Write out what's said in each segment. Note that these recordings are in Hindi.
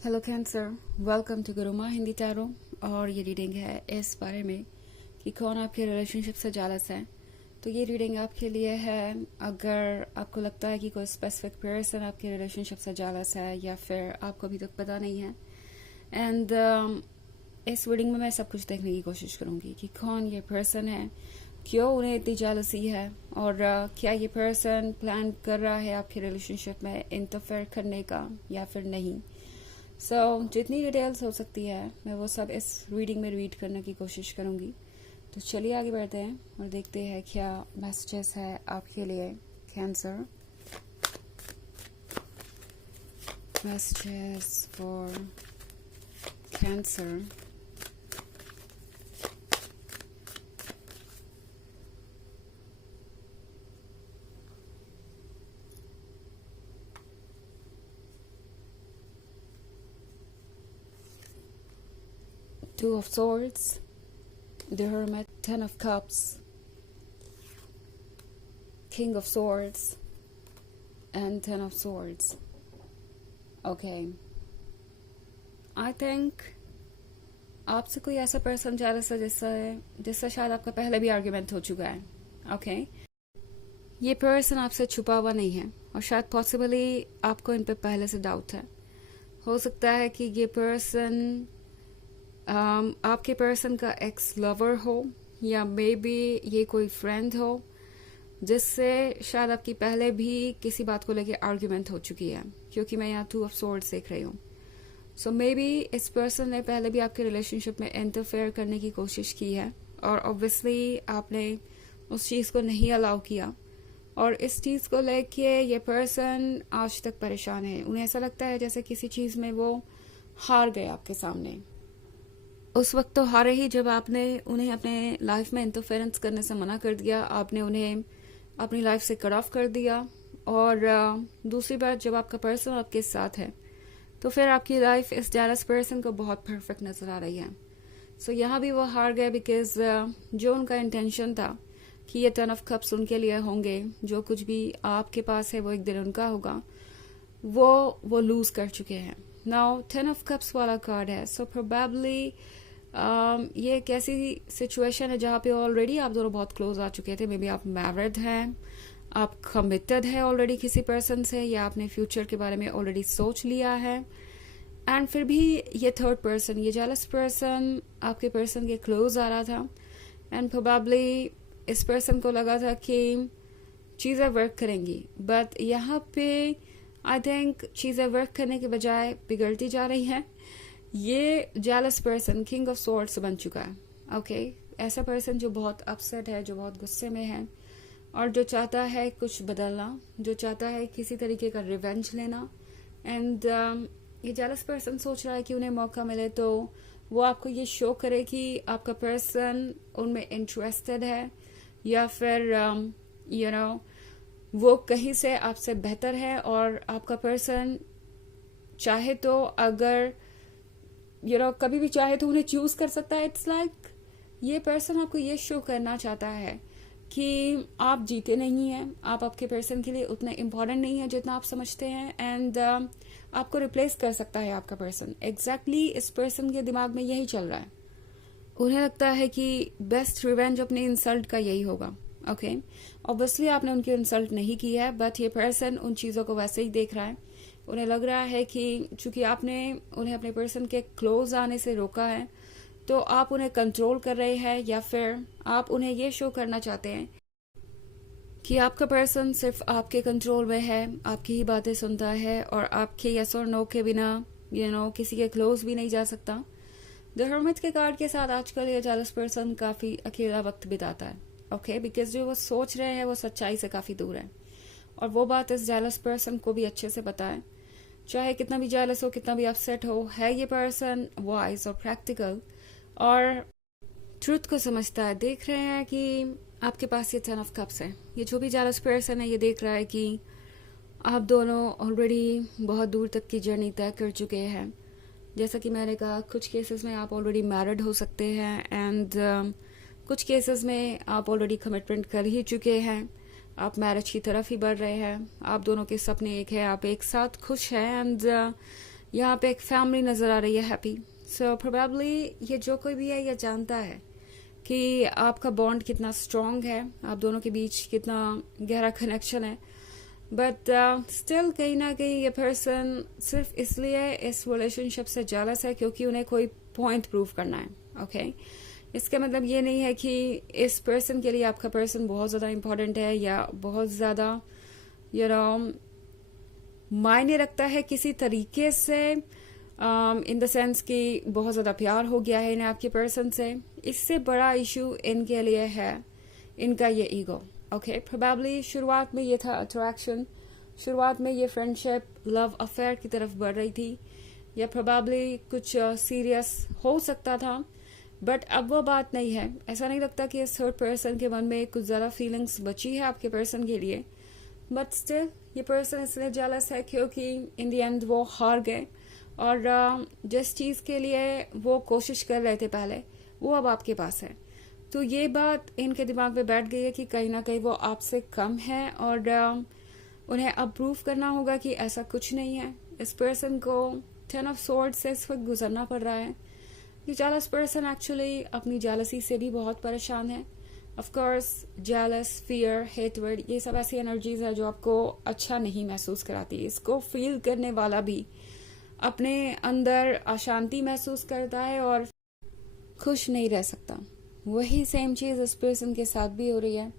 Hello Cancer, welcome to Guruma Hindi tarot. और ये रीडिंग है इस बारे में कि कौन आपके रिलेशनशिप से जेलस है। तो ये रीडिंग आपके लिए है अगर आपको लगता है कि कोई स्पेसिफिक पर्सन आपके रिलेशनशिप से जेलस है या फिर आपको अभी तक पता नहीं है। एंड इस रीडिंग में मैं सब कुछ देखने की कोशिश करूँगी कि कौन ये पर्सन है, क्यों उन्हें इतनी जेलसी है और क्या ये पर्सन प्लान कर रहा है आपके रिलेशनशिप में इंटरफेयर करने का या फिर नहीं। जितनी डिटेल्स हो सकती है मैं वो सब इस रीडिंग में रीड करने की कोशिश करूँगी। तो चलिए आगे बढ़ते हैं और देखते हैं क्या मैसेजेस है आपके लिए cancer. Messages for cancer. Two of Swords, the Hermit, Ten of Cups, King of Swords, and Ten of Swords. Okay. I think आपसे कोई ऐसा पर्सन जेलस है जिससे शायद आपका पहले भी आर्ग्यूमेंट हो चुका है। ओके ये पर्सन आपसे छुपा हुआ नहीं है और शायद पॉसिबली आपको इन पे पहले से डाउट है। हो सकता है कि ये पर्सन आपके पर्सन का एक्स लवर हो या मे बी ये कोई फ्रेंड हो जिससे शायद आपकी पहले भी किसी बात को लेके आर्ग्यूमेंट हो चुकी है, क्योंकि मैं यहाँ टू ऑफ सोर्ड्स देख रही हूँ। सो मे बी इस पर्सन ने पहले भी आपके रिलेशनशिप में इंटरफेयर करने की कोशिश की है और ऑब्वियसली आपने उस चीज़ को नहीं अलाउ किया और इस चीज़ को लेके ये पर्सन आज तक परेशान है। उन्हें ऐसा लगता है जैसे किसी चीज़ में वो हार गए आपके सामने। उस वक्त तो हारे ही जब आपने उन्हें अपने लाइफ में इंटरफेरेंस करने से मना कर दिया, आपने उन्हें अपनी लाइफ से कट ऑफ कर दिया। और दूसरी बात, जब आपका पर्सन आपके साथ है तो फिर आपकी लाइफ इस जेलस पर्सन को बहुत परफेक्ट नजर आ रही है। सो यहाँ भी वो हार गए बिकॉज जो उनका इंटेंशन था कि ये टन ऑफ कप्स उनके लिए होंगे, जो कुछ भी आपके पास है वो एक दिन उनका होगा, वो लूज कर चुके हैं। नाउ 10 ऑफ कप्स वाला कार्ड है, सो प्रोबेबली ये एक ऐसी सिचुएशन है जहाँ पे ऑलरेडी आप दोनों बहुत क्लोज आ चुके थे। मे बी आप मैरिड हैं, आप कमिटेड है ऑलरेडी किसी पर्सन से, या आपने फ्यूचर के बारे में ऑलरेडी सोच लिया है। एंड फिर भी ये थर्ड पर्सन, ये जेलस पर्सन आपके पर्सन के क्लोज आ रहा था एंड प्रोबेबली इस पर्सन को लगा था कि चीज़ें वर्क करेंगी, बट यहाँ पे आई थिंक चीज़ें वर्क करने के बजाय बिगड़ती जा रही हैं। ये jealous person king of swords बन चुका है। ओके ऐसा पर्सन जो बहुत अपसेट है, जो बहुत गुस्से में है और जो चाहता है कुछ बदलना, जो चाहता है किसी तरीके का रिवेंज लेना। एंड ये जेलस पर्सन सोच रहा है कि उन्हें मौका मिले तो वो आपको ये शो करे कि आपका पर्सन उनमें इंटरेस्टेड है या फिर यू नो वो कहीं से आपसे बेहतर है और आपका पर्सन चाहे तो अगर कभी भी चाहे तो उन्हें चूज कर सकता है। इट्स लाइक ये पर्सन आपको ये शो करना चाहता है कि आप जीते नहीं हैं, आप आपके पर्सन के लिए उतना इम्पोर्टेंट नहीं है जितना आप समझते हैं एंड आपको रिप्लेस कर सकता है आपका पर्सन। एग्जैक्टली इस पर्सन के दिमाग में यही चल रहा है। उन्हें लगता है कि बेस्ट रिवेंज अपने इंसल्ट का यही होगा। ओके ऑब्वियसली आपने उनकी इंसल्ट नहीं की है, बट ये पर्सन उन चीज़ों को वैसे ही देख रहा है। उन्हें लग रहा है कि चूंकि आपने उन्हें अपने पर्सन के क्लोज आने से रोका है तो आप उन्हें कंट्रोल कर रहे हैं या फिर आप उन्हें ये शो करना चाहते हैं कि आपका पर्सन सिर्फ आपके कंट्रोल में है, आपकी ही बातें सुनता है और आपके यस और नो के बिना किसी के क्लोज भी नहीं जा सकता। द हर्मिट के कार्ड के साथ आजकल ये जेलस पर्सन काफी अकेला वक्त बिताता है। ओके बिकॉज जो वो सोच रहे हैं वो सच्चाई से काफी दूर है और वो बात इस जेलस पर्सन को भी अच्छे से पता है। चाहे कितना भी जेलस हो, कितना भी अपसेट हो, है ये पर्सन वाइज और प्रैक्टिकल और ट्रुथ को समझता है। देख रहे हैं कि आपके पास ये 10 ऑफ कप्स है। ये जो भी जेलस पर्सन है ये देख रहा है कि आप दोनों ऑलरेडी बहुत दूर तक की जर्नी तय कर चुके हैं। जैसा कि मैंने कहा, कुछ केसेस में आप ऑलरेडी मैरिड हो सकते हैं एंड कुछ केसेस में आप ऑलरेडी कमिटमेंट कर ही चुके हैं। आप मैरिज की तरफ ही बढ़ रहे हैं। आप दोनों के सपने एक है, आप एक साथ खुश हैं एंड यहाँ पे एक फैमिली नजर आ रही है हैप्पी। सो प्रोबेबली ये जो कोई भी है ये जानता है कि आपका बॉन्ड कितना स्ट्रांग है, आप दोनों के बीच कितना गहरा कनेक्शन है। बट स्टिल कहीं ना कहीं ये पर्सन सिर्फ इसलिए इस रिलेशनशिप से जेलस है क्योंकि उन्हें कोई पॉइंट प्रूव करना है। ओके इसका मतलब ये नहीं है कि इस पर्सन के लिए आपका पर्सन बहुत ज़्यादा इम्पोर्टेंट है या बहुत ज़्यादा यू नो मायने रखता है किसी तरीके से, इन द सेंस कि बहुत ज़्यादा प्यार हो गया है इन्हें आपके पर्सन से। इससे बड़ा इशू इनके लिए है इनका ये ईगो। ओके प्रोबेबली शुरुआत में ये था अट्रैक्शन, शुरुआत में ये फ्रेंडशिप लव अफेयर की तरफ बढ़ रही थी, या प्रोबेबली कुछ सीरियस हो सकता था, बट अब वो बात नहीं है। ऐसा नहीं लगता कि इस थर्ड पर्सन के मन में कुछ ज़्यादा फीलिंग्स बची है आपके पर्सन के लिए। बट स्टिल ये पर्सन इसलिए जेलस है क्योंकि इन द एंड वो हार गए और जिस चीज़ के लिए वो कोशिश कर रहे थे पहले वो अब आपके पास है। तो ये बात इनके दिमाग में बैठ गई है कि कहीं ना कहीं वो आपसे कम है और उन्हें अब प्रूव करना होगा कि ऐसा कुछ नहीं है। इस पर्सन को 10 ऑफ स्वॉर्ड्स से इस वक्त गुजरना पड़ रहा है। ये जेलस पर्सन एक्चुअली अपनी जेलसी से भी बहुत परेशान है। ऑफ कोर्स जेलस, फियर, हेटवर्ड ये सब ऐसी एनर्जीज है जो आपको अच्छा नहीं महसूस कराती। इसको फील करने वाला भी अपने अंदर अशांति महसूस करता है और खुश नहीं रह सकता। वही सेम चीज इस पर्सन के साथ भी हो रही है।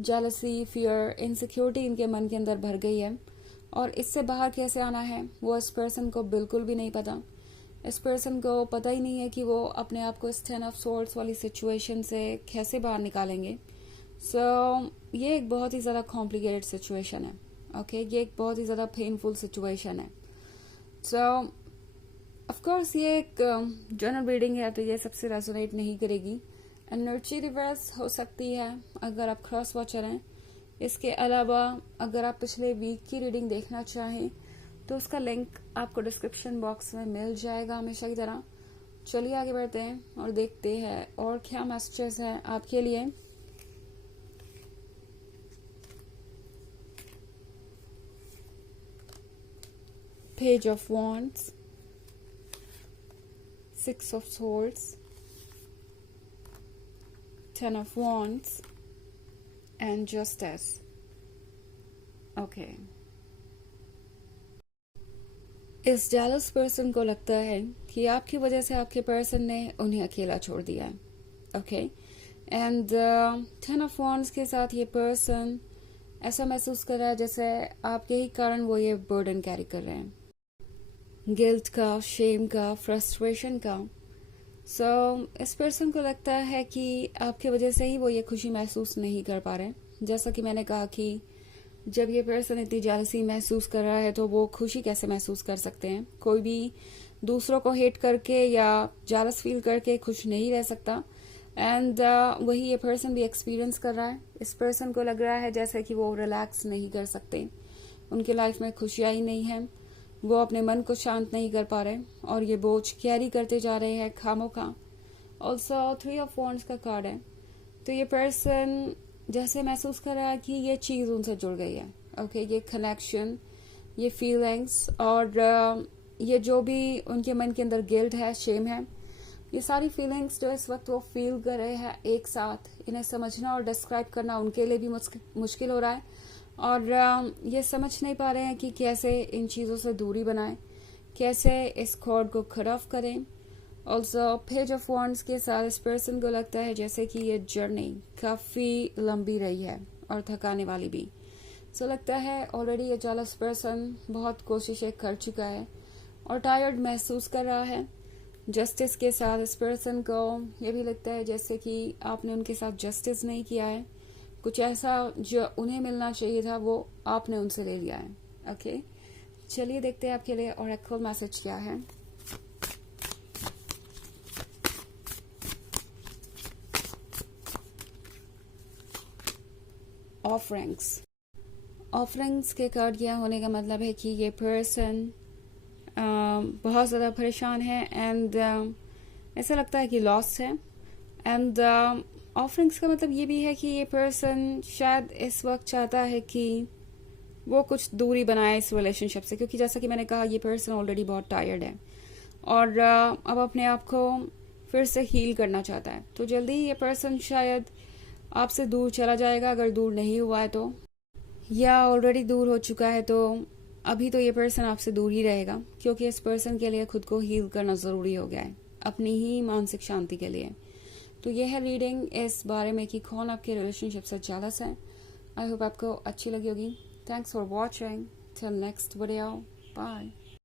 जेलसी, फियर, इनसिक्योरिटी इनके मन के अंदर भर गई है और इससे बाहर कैसे आना है वो इस पर्सन को बिल्कुल भी नहीं पता। इस पर्सन को पता ही नहीं है कि वो अपने आप को इस 10 ऑफ स्वॉर्ड्स वाली सिचुएशन से कैसे बाहर निकालेंगे। ये एक बहुत ही ज़्यादा कॉम्प्लिकेटेड सिचुएशन है। ओके ये एक बहुत ही ज़्यादा पेनफुल सिचुएशन है। ऑफ कोर्स ये एक जनरल रीडिंग है तो ये सबसे रेजोनेट नहीं करेगी। एनर्जी रिवर्स हो सकती है अगर आप क्रॉस वॉचर हैं। इसके अलावा अगर आप पिछले वीक की रीडिंग देखना चाहें तो उसका लिंक आपको डिस्क्रिप्शन बॉक्स में मिल जाएगा हमेशा की तरह। चलिए आगे बढ़ते हैं और देखते हैं और क्या मैसेजेस हैं आपके लिए। Page of wands, 6 of swords, 10 of wands and justice. Okay. इस जेलस पर्सन को लगता है कि आपकी वजह से आपके पर्सन ने उन्हें अकेला छोड़ दिया है। ओके एंड 10 ऑफ wands के साथ ये पर्सन ऐसा महसूस कर रहा है जैसे आपके ही कारण वो ये बर्डन कैरी कर रहे हैं, गिल्ट का, शेम का, फ्रस्ट्रेशन का। इस पर्सन को लगता है कि आपके वजह से ही वो ये खुशी महसूस नहीं कर पा रहे। जैसा कि मैंने कहा कि जब ये पर्सन इतनी जेलसी महसूस कर रहा है तो वो खुशी कैसे महसूस कर सकते हैं। कोई भी दूसरों को हेट करके या जेलस फील करके खुश नहीं रह सकता। एंड वही ये पर्सन भी एक्सपीरियंस कर रहा है। इस पर्सन को लग रहा है जैसे कि वो रिलैक्स नहीं कर सकते, उनकी लाइफ में खुशियाँ ही नहीं है, वो अपने मन को शांत नहीं कर पा रहे और ये बोझ कैरी करते जा रहे हैं खामोखा। ऑल्सो 3 ऑफ wands का कार्ड है तो ये पर्सन जैसे महसूस कर रहा है कि ये चीज उनसे जुड़ गई है। ओके ये कनेक्शन, ये फीलिंग्स और ये जो भी उनके मन के अंदर गिल्ट है, शेम है, ये सारी फीलिंग्स जो इस वक्त वो फील कर रहे हैं एक साथ, इन्हें समझना और डिस्क्राइब करना उनके लिए भी मुश्किल हो रहा है और ये समझ नहीं पा रहे हैं कि कैसे इन चीज़ों से दूरी बनाएं, कैसे इस कॉर्ड को कट ऑफ करें। ऑल्सो पेज ऑफ wands के साथ इस पर्सन को लगता है जैसे कि ये जर्नी काफ़ी लंबी रही है और थकाने वाली भी। लगता है ऑलरेडी ये जेलस पर्सन बहुत कोशिशें कर चुका है और टायर्ड महसूस कर रहा है। जस्टिस के साथ इस पर्सन को ये भी लगता है जैसे कि आपने उनके साथ जस्टिस नहीं किया है, कुछ ऐसा जो उन्हें मिलना चाहिए था वो आपने उनसे ले लिया है। ओके चलिए देखते हैं आपके लिए ऑरेकल मैसेज क्या है। ऑफरिंग्स के कार्ड यह होने का मतलब है कि ये पर्सन बहुत ज़्यादा परेशान है एंड ऐसा लगता है कि लॉस है। एंड ऑफरिंग्स का मतलब ये भी है कि ये पर्सन शायद इस वक्त चाहता है कि वो कुछ दूरी बनाए इस रिलेशनशिप से, क्योंकि जैसा कि मैंने कहा ये पर्सन ऑलरेडी बहुत टायर्ड है और अब अपने आप को फिर से हील करना चाहता है। तो जल्दी ही ये पर्सन शायद आपसे दूर चला जाएगा, अगर दूर नहीं हुआ है तो, या ऑलरेडी दूर हो चुका है तो अभी तो ये पर्सन आपसे दूर ही रहेगा, क्योंकि इस पर्सन के लिए खुद को हील करना ज़रूरी हो गया है अपनी ही मानसिक शांति के लिए। तो यह है रीडिंग इस बारे में कि कौन आपके रिलेशनशिप से जेलस है। आई होप आपको अच्छी लगी होगी। Thanks for watching. Till next video, bye.